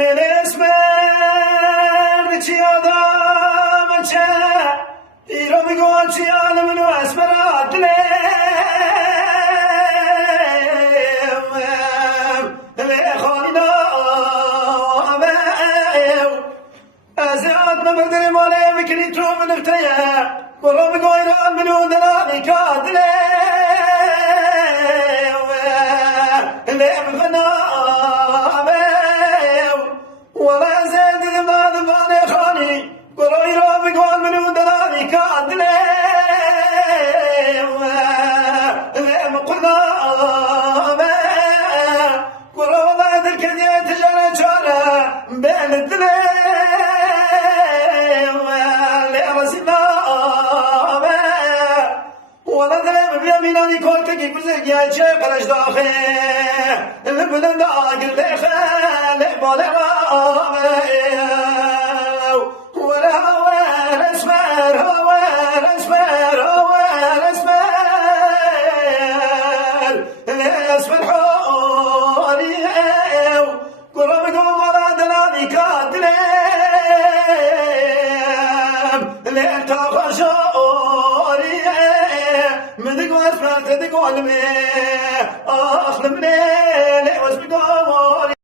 الاسمر چی آدم چه ایرو میگو چی آدم نو اسمر عدلم خالی نامه از آدم مدر ماله میکنی تو منفته برو میگو ایران منو دلالی که عدلم لم فنامه ولا زاد ما دفاني خاني قولوا يروح يقول منو دلالي كادلي لم قلنا قولوا والله ذلك الدنيا تجارة شارع بين الدلي لرسلنا ولا ذلك بيميناني كل تجي بزيك يا شيخ قرش داخل البلد داخل لخال بالغ اسمر حالي قرب قوم ولا دلالي كادلم لأنت خشاري مدق واسمر تدق علمي أخلمني لأوز بقوم